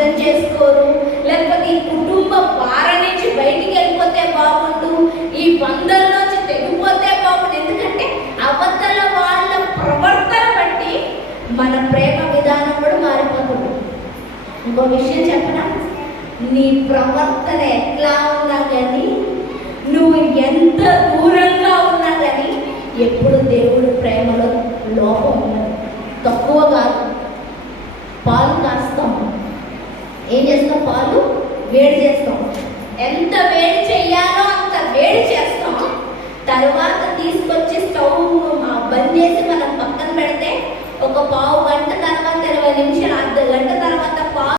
అర్థం చేసుకోరు, లేకపోతే ఈ కుటుంబ భారం నుంచి బయటికి వెళ్ళిపోతే బాగుండు, ఈ బంధంలోంచి తెగిపోతే బాగుండు. ఎందుకంటే అవతల వాళ్ళ ప్రవర్తన బట్టి మన ప్రేమ విధానం కూడా మారిపోతుంది. ఇంకో విషయం చెప్పనా, నీ ప్రవర్తన ఎట్లా ఉన్నా కానీ, నువ్వు ఎంత దూరంగా ఉన్నా కానీ ఎప్పుడు దేవుడు ప్రేమలో లోపం ఉండదు. తక్కువ కాదు. పాలు కాస్తాం, ఏం చేస్తాం? పాలు వేడి చేస్తాం. ఎంత వేడి చెయ్యాలో అంత వేడి చేస్తాం. తర్వాత తీసుకొచ్చి స్టవ్ బంద్ చేసి మనం పక్కన పెడితే ఒక పావు గంట తర్వాత 20 నిమిషాలు